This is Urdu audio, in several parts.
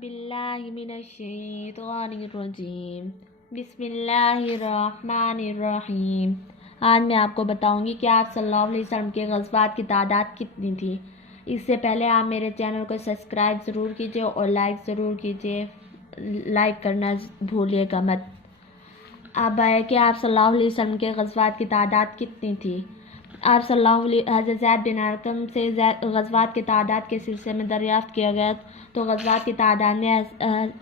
باللہ من الشیطان الرجیم بسم اللہ الرحمن الرحیم۔ آج میں آپ کو بتاؤں گی کہ آپ صلی اللہ علیہ وسلم کے غزوات کی تعداد کتنی تھی۔ اس سے پہلے آپ میرے چینل کو سبسکرائب ضرور کیجیے اور لائک ضرور کیجیے، لائک کرنا بھولیے گا مت۔ اب ہے کہ آپ صلی اللہ علیہ وسلم کے غزوات کی تعداد کتنی تھی۔ آپ صلی اللہ علیہ حضرت زید بن ارقم سے غزوات کی تعداد کے سلسلے میں دریافت کیا گیا تو غزوات کی تعداد میں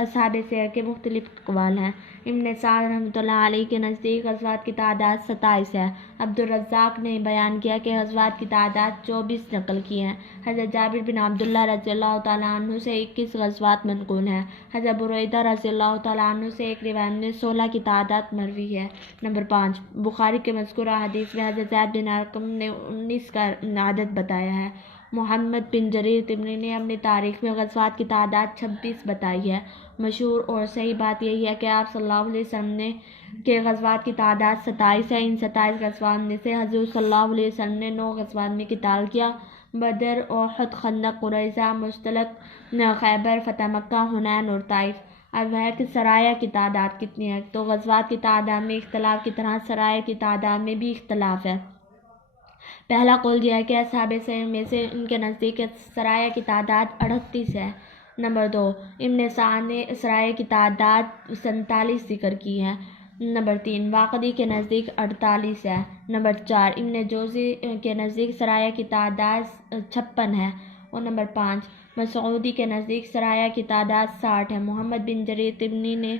اصحاب سیر کے مختلف اقوال ہیں۔ ابن سعد رحمۃ اللہ علیہ کے نزدیک غزوات کی تعداد 27 ہے۔ عبدالرزاق نے بیان کیا کہ غزوات کی تعداد 24 نقل کی ہیں۔ حضرت جابر بن عبداللہ رضی اللہ تعالیٰ عنہ سے 21 غزوات منقول ہیں۔ حضرت بریدہ رضی اللہ تعالیٰ عنہ سے ایک روایت میں 16 کی تعداد مروی ہے۔ نمبر 5، بخاری کے مذکورہ حدیث میں حضرت زید بن ارقم نے 19 کا عدد بتایا ہے۔ محمد بن جریر طبری نے اپنی تاریخ میں غزوات کی تعداد 26 بتائی ہے۔ مشہور اور صحیح بات یہی ہے کہ آپ صلی اللہ علیہ وسلم کے غزوات کی تعداد 27 ہے۔ ان 27 غزوات میں سے حضور صلی اللہ علیہ وسلم نے 9 غزوات میں قتال کیا: بدر، احد، خندق، قریظہ، مستلق، خیبر، فتح مکہ، حنین اور طائف۔ اب ہے کہ سرایہ کی تعداد کتنی ہے، تو غزوات کی تعداد میں اختلاف کی طرح سرایہ کی تعداد میں بھی اختلاف ہے۔ پہلا قول یہ ہے کہ اصحاب سیر میں سے ان کے نزدیک سرایہ کی تعداد 38 ہے۔ نمبر 2، ابن سعد نے سرایہ کی تعداد 47 ذکر کی ہے۔ نمبر 3، واقدی کے نزدیک 48 ہے۔ نمبر 4، ابن جوزی کے نزدیک سرایہ کی تعداد 56 ہے۔ اور نمبر 5، مسعودی کے نزدیک سرایہ کی تعداد 60 ہے۔ محمد بن جریر طبری نے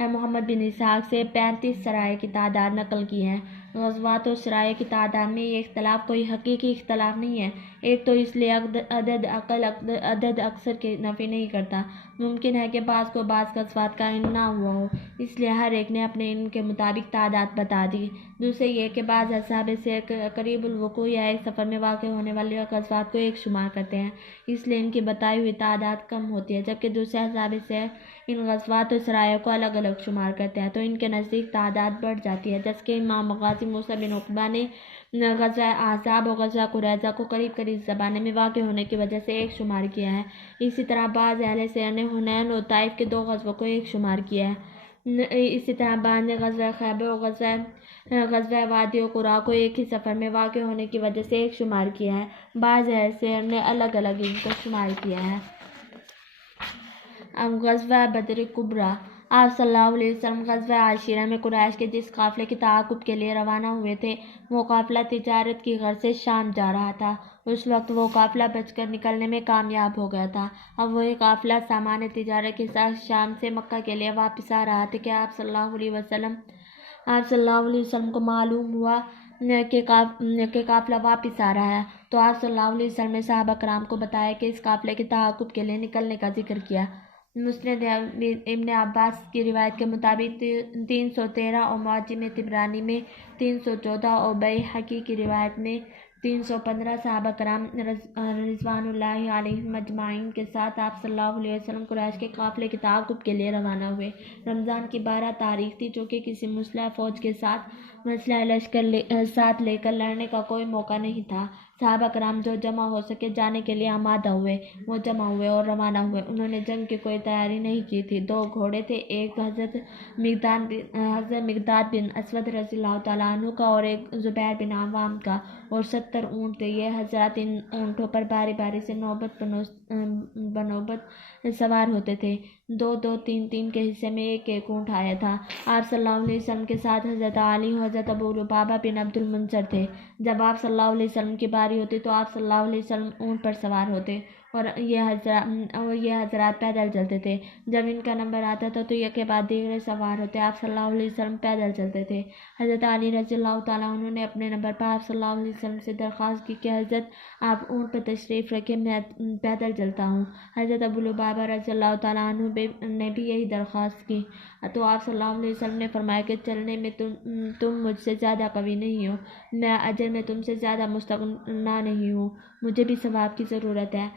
محمد بن اسحاق سے 35 سرایہ کی تعداد نقل کی ہے۔ غزوات اور سرایہ کی تعداد میں یہ اختلاف کوئی حقیقی اختلاف نہیں ہے۔ ایک تو اس لیے عدد اکثر کی نفی نہیں کرتا۔ ممکن ہے کہ بعض کو بعض غزوات کا علم نہ ہوا ہو، اس لیے ہر ایک نے اپنے علم کے مطابق تعداد بتا دی۔ دوسرے یہ کہ بعض اصحاب سیر قریب الوقوع یا ایک سفر میں واقع ہونے والی غزوات کو ایک شمار کرتے ہیں، اس لیے ان کی بتائی ہوئی تعداد کم ہوتی ہے، جبکہ دوسرے اصحاب سیر ان غزوات اور سرایہ کو الگ الگ شمار کرتے ہیں تو ان کے نزدیک تعداد بڑھ جاتی ہے۔ جیسے کہ امام غازی موسیٰ بن عقبہ نے غزوہ احزاب اور غزوہ قریظہ کو قریب قریب زمانے میں واقع ہونے کی وجہ سے ایک شمار کیا ہے۔ اسی طرح بعض اہل سیر نے حنین اور طائف کے 2 غزووں کو ایک شمار کیا ہے۔ اسی طرح بعض نے غزوہ خیبر اور غزوہ وادی قرا کو ایک ہی سفر میں واقع ہونے کی وجہ سے ایک شمار کیا ہے۔ بعض اہل سیر نے الگ الگ ان کو شمار کیا ہے۔ غزوہ بدر کبریٰ۔ آپ صلی اللہ علیہ وسلم غزوہ عاشورہ میں قریش کے جس قافلے کی تعاقب کے لیے روانہ ہوئے تھے، وہ قافلہ تجارت کی غرض سے شام جا رہا تھا۔ اس وقت وہ قافلہ بچ کر نکلنے میں کامیاب ہو گیا تھا۔ اب وہی قافلہ سامان تجارت کے ساتھ شام سے مکہ کے لیے واپس آ رہا تھا کہ آپ صلی اللہ علیہ وسلم کو معلوم ہوا کہ قافلہ واپس آ رہا ہے، تو آپ صلی اللہ علیہ وسلم نے صحابہ کرام کو بتایا کہ اس قافلے کے تعاقب کے لیے نکلنے کا ذکر کیا۔ مسند ابن عباس کی روایت کے مطابق 313 اور معجم طبرانی میں 314 اور بیہقی کی روایت میں 315 صحابہ کرام رضوان اللہ علیہم اجمعین کے ساتھ آپ صلی اللہ علیہ وسلم قریش کے قافلے کے تعاقب کے لیے روانہ ہوئے۔ رمضان کی 12 تاریخ تھی، جو کہ کسی مسلح فوج کے ساتھ مسلح لشکر ساتھ لے کر لڑنے کا کوئی موقع نہیں تھا۔ صحابہ کرام جو جمع ہو سکے جانے کے لیے آمادہ ہوئے، وہ جمع ہوئے اور روانہ ہوئے۔ انہوں نے جنگ کی کوئی تیاری نہیں کی تھی۔ 2 گھوڑے تھے، ایک حضرت مقداد بن اسود رضی اللہ تعالیٰ عنہ کا اور ایک زبیر بن عوام کا، اور 70 اونٹ تھے۔ یہ حضرات ان اونٹوں پر باری باری سے نوبت بنوبت سوار ہوتے تھے۔ 2 3 کے حصے میں ایک ایک اونٹ آیا تھا۔ آپ صلی اللہ علیہ وسلم کے ساتھ حضرت علی و حضرت ابو لبابہ بن عبد المنذر تھے۔ جب آپ صلی اللہ علیہ وسلم کی باری ہوتی تو آپ صلی اللہ علیہ وسلم اونٹ پر سوار ہوتے اور یہ حضرات پیدل چلتے تھے۔ جب ان کا نمبر آتا تھا تو یک کے بعد دیگرے سوار ہوتے۔ آپ صلی اللہ علیہ وسلم پیدل چلتے تھے۔ حضرت علی رضی اللہ تعالیٰ عنہ نے اپنے نمبر پر آپ صلی اللہ علیہ وسلم سے درخواست کی کہ حضرت آپ اونٹ پر تشریف رکھیں، میں پیدل چلتا ہوں۔ حضرت ابو لبابہ رضی اللہ تعالیٰ عنہ نے بھی یہی درخواست کی تو آپ صلی اللہ علیہ وسلم نے فرمایا کہ چلنے میں تم مجھ سے زیادہ قوی نہیں ہو، میں اجر میں تم سے زیادہ مستغنی نہیں ہوں، مجھے بھی ثواب کی ضرورت ہے۔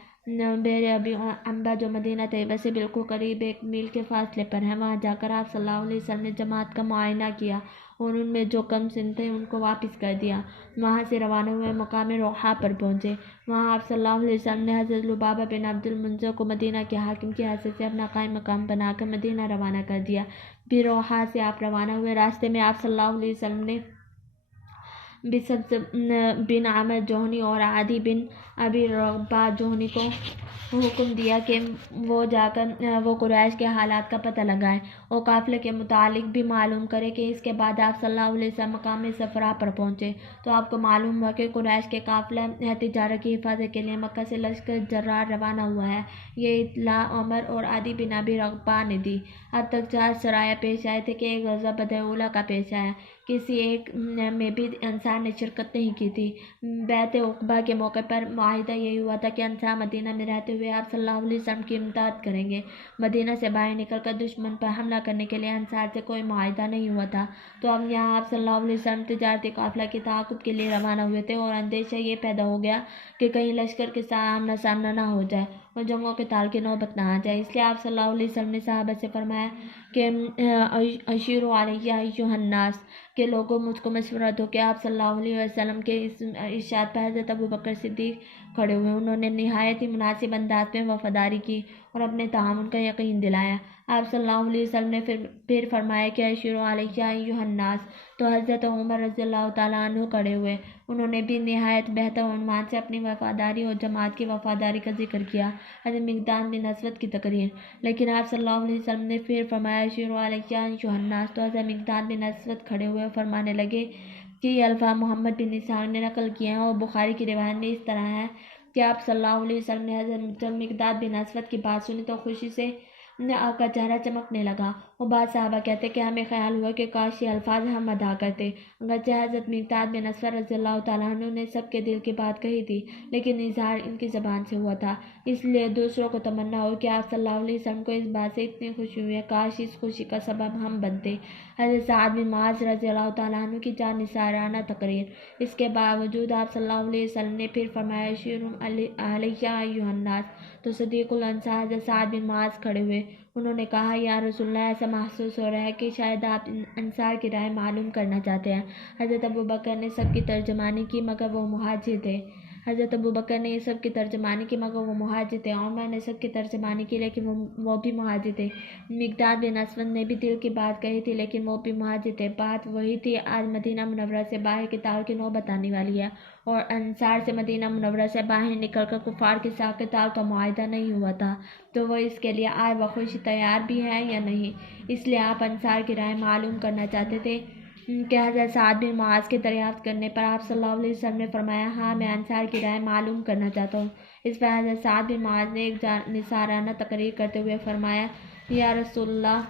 بیر ابی عنبہ جو مدینہ طیبہ سے بالکل قریب 1 میل کے فاصلے پر ہے، وہاں جا کر آپ صلی اللہ علیہ وسلم نے جماعت کا معائنہ کیا اور ان میں جو کم سن تھے ان کو واپس کر دیا۔ وہاں سے روانہ ہوئے مقام روحا پر پہنچے۔ وہاں آپ صلی اللہ علیہ وسلم نے حضرت لبابہ بن عبد المنذر کو مدینہ کے حاکم کی حیثیت سے اپنا قائم مقام بنا کر مدینہ روانہ کر دیا۔ پھر روحا سے آپ روانہ ہوئے۔ راستے میں آپ صلی اللہ علیہ وسلم نے بسبز بن عامر جوہنی اور عادی بن ابی رغبہ جوہنی کو حکم دیا کہ وہ جا کر وہ قریش کے حالات کا پتہ لگائیں اور قافلے کے متعلق بھی معلوم کرے کہ اس کے بعد آپ صلی اللہ علیہ وسلم مقام صفرا پر پہنچے تو آپ کو معلوم ہوا کہ قریش کے قافلہ تجارت کی حفاظت کے لیے مکہ سے لشکر جرار روانہ ہوا ہے۔ یہ اطلاع عمر اور عادی بن ابی رغبہ نے دی۔ اب تک 4 سرایہ پیش آئے تھے کہ ایک غزوہ بدر اولیٰ کا پیش آیا، کسی ایک میں بھی انصار نے شرکت نہیں کی تھی۔ بیعت عقبہ کے موقع پر معاہدہ یہی ہوا تھا کہ انصار مدینہ میں رہتے ہوئے آپ صلی اللہ علیہ وسلم کی امداد کریں گے۔ مدینہ سے باہر نکل کر دشمن پر حملہ کرنے کے لیے انصار سے کوئی معاہدہ نہیں ہوا تھا، تو اب یہاں آپ صلی اللہ علیہ وسلم تجارتی قافلہ کے تعاقب کے لیے روانہ ہوئے تھے اور اندیشہ یہ پیدا ہو گیا کہ کہیں لشکر کے ساتھ آمنا سامنا نہ ہو جائے اور جنگ و قتال کی نوبت نہ آ جائے۔ اس لیے آپ صلی اللہ علیہ وسلم نے صحابہ سے فرمایا کہ اشیروا علیہ ایھا الناس، کہ لوگوں مجھ کو مشورہ دو کہ آپ صلی اللہ علیہ وسلم کے اس ارشاد پر حضرت ابوبکر صدیق کھڑے ہوئے۔ انہوں نے نہایت ہی مناسب انداز میں وفاداری کی اور اپنے تعاون کا یقین دلایا۔ آپ صلی اللہ علیہ وسلم نے پھر فرمایا کہ اشیروا علیہ ایھا الناس، تو حضرت عمر رضی اللہ تعالیٰ عنہ کھڑے ہوئے۔ انہوں نے بھی نہایت بہتر عنوان سے اپنی وفاداری اور جماعت کی وفاداری کا ذکر کیا، حضرت مقداد بن اسود کی تقریر۔ لیکن آپ صلی اللہ علیہ وسلم نے پھر فرمایا اشیروا علیہ ایھا الناس، تو حضرت مقداد بن اسود کھڑے ہوئے اور فرمانے لگے کہ یہ الفاظ محمد بن اسحاق نے نقل کیے ہیں اور بخاری کی روایت میں اس طرح ہے کہ آپ صلی اللہ علیہ وسلم نے حضرت مقداد بن اسود کی بات سنی تو خوشی سے آپ کا چہرہ چمکنے لگا، اور بعض صحابہ کہتے کہ ہمیں خیال ہوا کہ کاش یہ الفاظ ہم ادا کرتے۔ اگرچہ حضرت مقداد بن اسود رضی اللہ تعالیٰ عنہ نے سب کے دل کی بات کہی تھی، لیکن اظہار ان کی زبان سے ہوا تھا، اس لیے دوسروں کو تمنا ہو کہ آپ صلی اللہ علیہ وسلم کو اس بات سے اتنی خوشی ہوئی ہے، کاش اس خوشی کا سبب ہم بنتے۔ حضرت سعد بن معاذ رضی اللہ تعالیٰ عنہ کی جانثارانہ تقریر۔ اس کے باوجود آپ صلی اللہ علیہ وسلم نے پھر فرمایا اشیروا علیہ ایھا الناس، تو صدیق الانصار حضرت سعد بن معاذ کھڑے ہوئے۔ انہوں نے کہا یا رسول اللہ، ایسا محسوس ہو رہا ہے کہ شاید آپ انصار کی رائے معلوم کرنا چاہتے ہیں۔ حضرت ابوبکر نے سب کی ترجمانی کی مگر وہ مہاجر تھے۔ عمر نے سب کی ترجمانی کی لیکن وہ بھی مہاجر تھے۔ مقداد بن اسود نے بھی دل کی بات کہی تھی لیکن وہ بھی مہاجر تھے۔ بات وہی تھی، آج مدینہ منورہ سے باہر قتال کی نوبت آنے والی ہے اور انصار سے مدینہ منورہ سے باہر نکل کر کفار کے ساتھ قتال کا معاہدہ نہیں ہوا تھا، تو وہ اس کے لیے آج بخوشی تیار بھی ہے یا نہیں۔ اس لیے آپ انصار کی رائے معلوم کرنا چاہتے تھے کہ حضرت سعد بن معاذ کے دریافت کرنے پر آپ صلی اللہ علیہ وسلم نے فرمایا ہاں، میں انصار کی رائے معلوم کرنا چاہتا ہوں۔ اس پر حضرت سعد بن معاذ نے ایک جانثارانہ تقریر کرتے ہوئے فرمایا یا رسول اللہ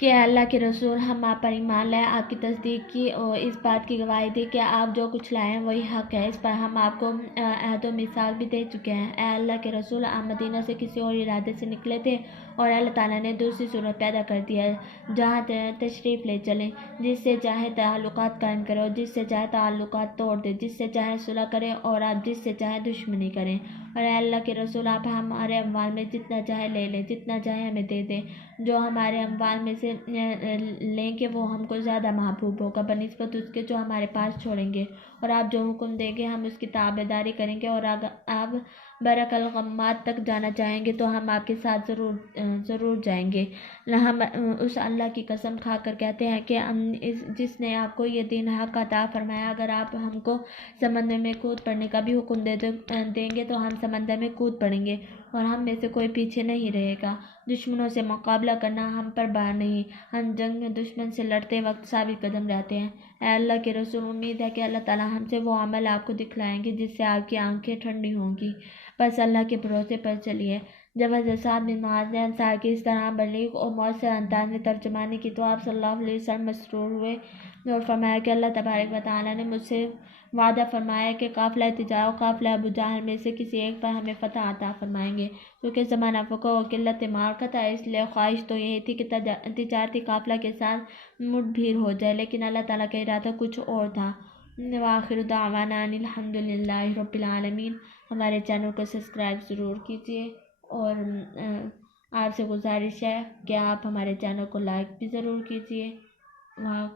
کہ اللہ کے رسول، ہم آپ پر ایمان لائے، آپ کی تصدیق کی اور اس بات کی گواہی دی کہ آپ جو کچھ لائے ہیں وہی حق ہے۔ اس پر ہم آپ کو عہد و میثاق بھی دے چکے ہیں۔ اے اللہ کے رسول، آپ مدینہ سے کسی اور ارادے سے نکلے تھے اور اللہ تعالیٰ نے دوسری صورت پیدا کر دی ہے، جہاں تشریف لے چلیں، جس سے چاہے تعلقات قائم کرے اور جس سے چاہے تعلقات توڑ دے، جس سے چاہے صلح کرے اور آپ جس سے چاہے دشمنی کریں۔ اور اے اللہ کے رسول، آپ ہمارے اموال میں جتنا چاہے لے لیں، جتنا چاہے ہمیں دے دیں، جو ہمارے اموال میں سے لیں گے وہ ہم کو زیادہ محبوب ہوگا بنسبت اس کے جو ہمارے پاس چھوڑیں گے، اور آپ جو حکم دیں گے ہم اس کی تابعداری کریں گے، اور آپ برق الغمات تک جانا چاہیں گے تو ہم آپ کے ساتھ ضرور جائیں گے۔ ہم اس اللہ کی قسم کھا کر کہتے ہیں کہ جس نے آپ کو یہ دین حق عطا فرمایا، اگر آپ ہم کو سمندر میں کود پڑنے کا بھی حکم دیں گے تو ہم سمندر میں کود پڑیں گے اور ہم میں سے کوئی پیچھے نہیں رہے گا۔ دشمنوں سے مقابلہ کرنا ہم پر بار نہیں، ہم جنگ میں دشمن سے لڑتے وقت ثابت قدم رہتے ہیں۔ اے اللہ کے رسول، امید ہے کہ اللہ تعالیٰ ہم سے وہ عمل آپ کو دکھلائیں گے جس سے آپ کی آنکھیں ٹھنڈی ہوں گی، بس اللہ کے بھروسے پر چلیے۔ جب حضرت سعد بن معاذ نے انصار کی اس طرح بلیغ اور مؤثر انداز میں ترجمانی کی تو آپ صلی اللہ علیہ وسلم مسرور ہوئے اور فرمایا کہ اللہ تبارک و تعالیٰ نے مجھ سے وعدہ فرمایا کہ قافلہ تجارت اور قافلہ ابو جہل میں سے کسی ایک پر ہمیں فتح عطا فرمائیں گے، کیونکہ زمانہ فقر اور قلت مارکہ تھا، اس لیے خواہش تو یہی تھی کہ تجارتی قافلہ کے ساتھ مٹ بھیڑ ہو جائے، لیکن اللہ تعالیٰ کا ارادہ کچھ اور تھا۔ وآخر دعوانا ان الحمد للہ رب العالمین۔ ہمارے چینل کو سبسکرائب ضرور کیجیے اور آپ سے گزارش ہے کہ آپ ہمارے چینل کو لائک بھی ضرور کیجیے. وہاں